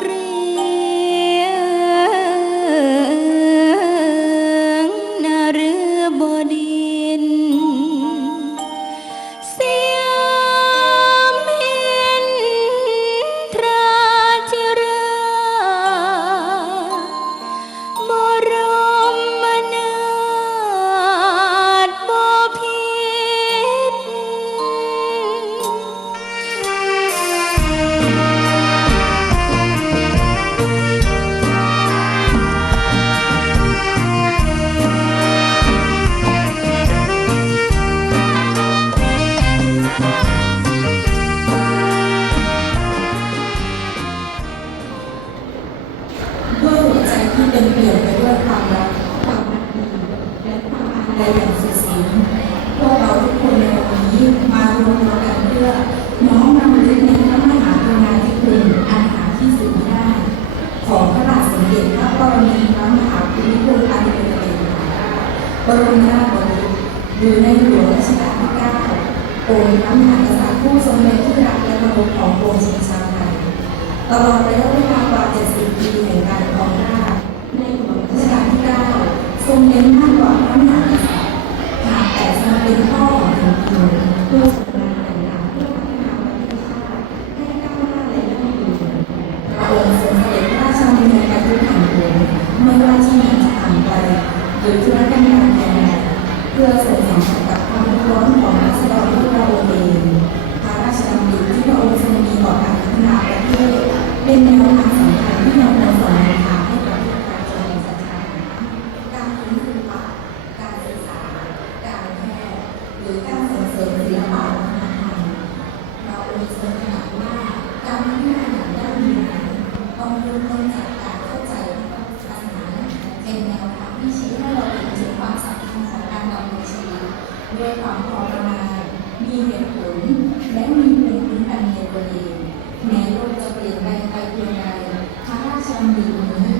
จั ความอาลัยอย่างสุดสิ้นพวกเราทุกคนในวันนี้มารวมตัวกันเพื่อน้อมรำลึกในพระมหากรุณาธิคุณอันหาที่สุดไมิได้ ของพระบาทสมเด็จพระปรมินทรมหาภูมิพลอดุลยเดชบรมนาถบพิตรหรือในหลวงรัชกาลที่9องค์พระมหากษัตริย์ผู้ทรงเป็นที่รักและเคารพของปวงชนชาวไทยตลอดระยะเวลากว่า 70 ปีแห่งการครองราชในหลวงรัชกาลที่ 9 ทรงเน้นมากกว่าพระมหากษัตริย์หาก เป็นพ่อของแผ่นดินผู้ทรงงานแต่งงานเพื่อพัฒนาประเทศชาติให้ก้าวหน้าและยั่งยืนพระองค์ทรงเสด็จพระราชดำเนินไปทุกแห่งหนไและมีภูมิคุ้มกันในตัวเองแม้โลกจะเปลี่ยนแปลงไปเพียงใดพระราชดำรินี้